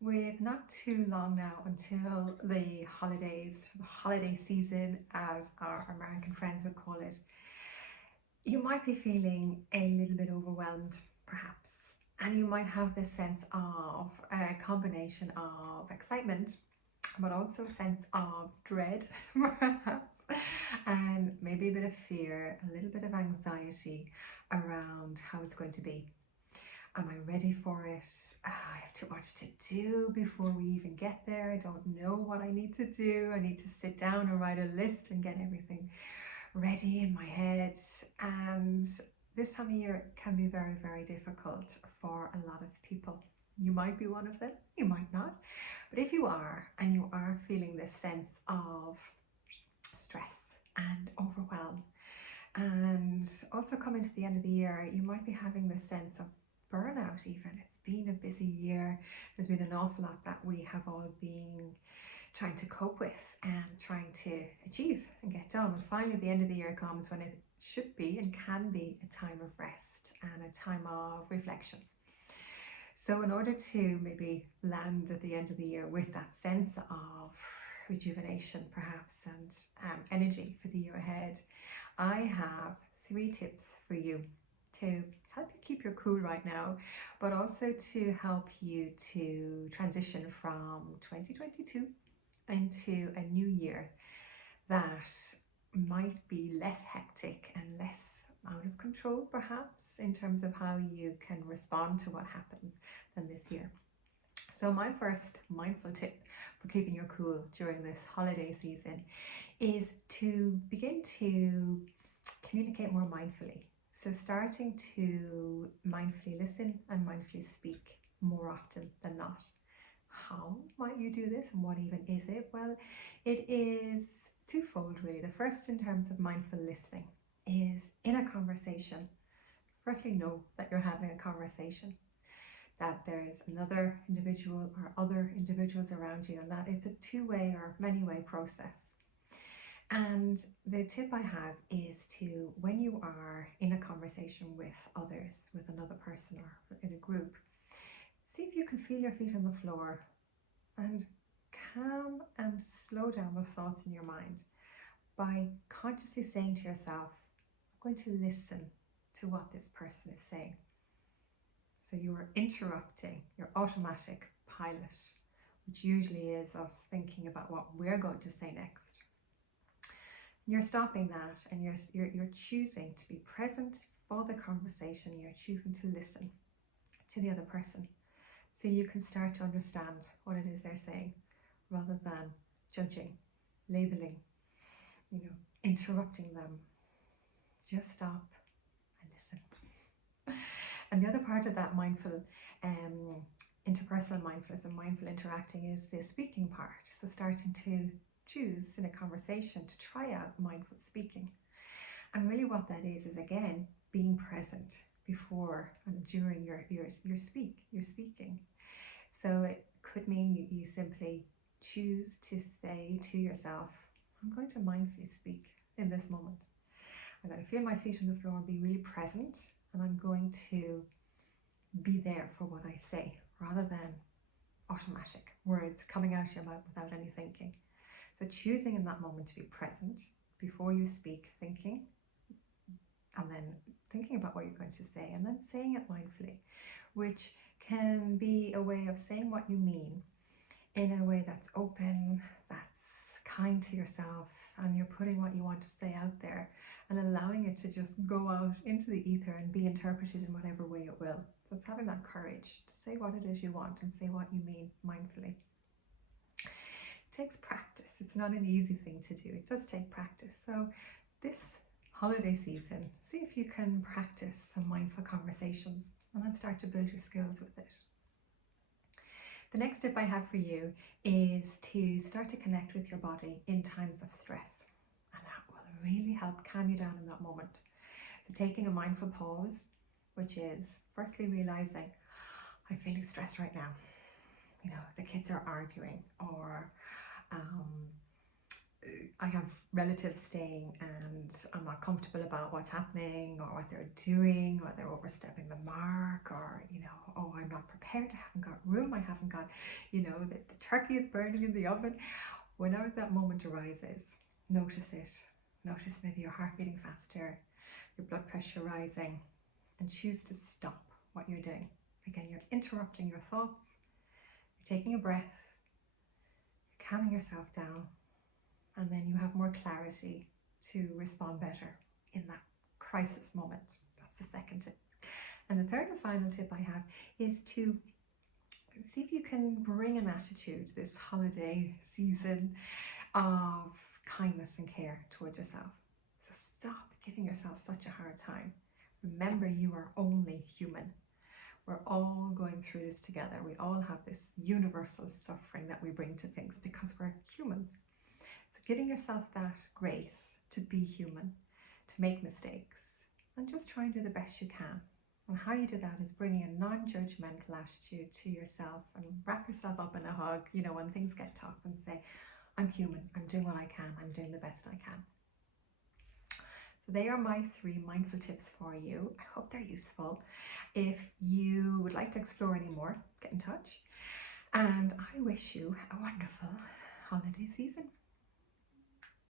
With not too long now until the holidays, the holiday season, as our American friends would call it, you might be feeling a little bit overwhelmed, perhaps. And you might have this sense of a combination of excitement, but also a sense of dread, perhaps, and maybe a bit of fear, a little bit of anxiety around how it's going to be. Am I ready for it? I have too much to do before we even get there. I don't know what I need to do. I need to sit down and write a list and get everything ready in my head. And this time of year can be very, very difficult for a lot of people. You might be one of them, you might not. But if you are, and you are feeling this sense of stress and overwhelm, and also coming to the end of the year, you might be having this sense of burnout even. It's been a busy year. There's been an awful lot that we have all been trying to cope with and trying to achieve and get done. And finally, the end of the year comes when it should be and can be a time of rest and a time of reflection. So in order to maybe land at the end of the year with that sense of rejuvenation perhaps and energy for the year ahead, I have 3 tips for you to help you keep your cool right now, but also to help you to transition from 2022 into a new year that might be less hectic and less out of control, perhaps, in terms of how you can respond to what happens than this year. So, my first mindful tip for keeping your cool during this holiday season is to begin to communicate more mindfully. So, starting to mindfully listen and mindfully speak more often than not. How might you do this and what even is it? Well, it is twofold really. The first, in terms of mindful listening, is in a conversation. Firstly, know that you're having a conversation, that there's another individual or other individuals around you, and that it's a two-way or many-way process. And the tip I have is to, when you are in a conversation with others, with another person or in a group, see if you can feel your feet on the floor and calm and slow down the thoughts in your mind by consciously saying to yourself, I'm going to listen to what this person is saying. So you are interrupting your automatic pilot, which usually is us thinking about what we're going to say next. You're stopping that and you're choosing to be present for the conversation. You're choosing to listen to the other person so you can start to understand what it is they're saying rather than judging, labeling, interrupting them. Just stop and listen. And the other part of that mindful interpersonal mindfulness and mindful interacting is the speaking part. So starting to choose in a conversation to try out mindful speaking. And really what that is again, being present before and during your speaking. So it could mean you simply choose to say to yourself, I'm going to mindfully speak in this moment. I'm going to feel my feet on the floor and be really present, and I'm going to be there for what I say rather than automatic words coming out of your mouth without any thinking. So choosing in that moment to be present before you speak, thinking, and then thinking about what you're going to say, and then saying it mindfully, which can be a way of saying what you mean in a way that's open, that's kind to yourself, and you're putting what you want to say out there and allowing it to just go out into the ether and be interpreted in whatever way it will. So it's having that courage to say what it is you want and say what you mean mindfully. It takes practice. It's not an easy thing to do. It does take practice. So this holiday season, see if you can practice some mindful conversations and then start to build your skills with it. The next tip I have for you is to start to connect with your body in times of stress, and that will really help calm you down in that moment. So taking a mindful pause, which is firstly realizing I'm feeling stressed right now. The kids are arguing, or I have relatives staying and I'm not comfortable about what's happening or what they're doing, or they're overstepping the mark, or, oh, I'm not prepared, I haven't got room, I haven't got, the turkey is burning in the oven. Whenever that moment arises, notice it. Notice maybe your heart beating faster, your blood pressure rising, and choose to stop what you're doing. Again, you're interrupting your thoughts, you're taking a breath, you're calming yourself down, and then you have more clarity to respond better in that crisis moment. That's the second tip. And the third and final tip I have is to see if you can bring an attitude this holiday season of kindness and care towards yourself. So stop giving yourself such a hard time. Remember, you are only human. We're all going through this together. We all have this universal suffering that we bring to things because we're humans. So giving yourself that grace to be human, to make mistakes, and just try and do the best you can. And how you do that is bringing a non-judgmental attitude to yourself and wrap yourself up in a hug, when things get tough, and say, I'm human, I'm doing what I can, I'm doing the best I can. So they are my 3 mindful tips for you. I hope they're useful. If you would like to explore any more, get in touch. And I wish you a wonderful holiday season.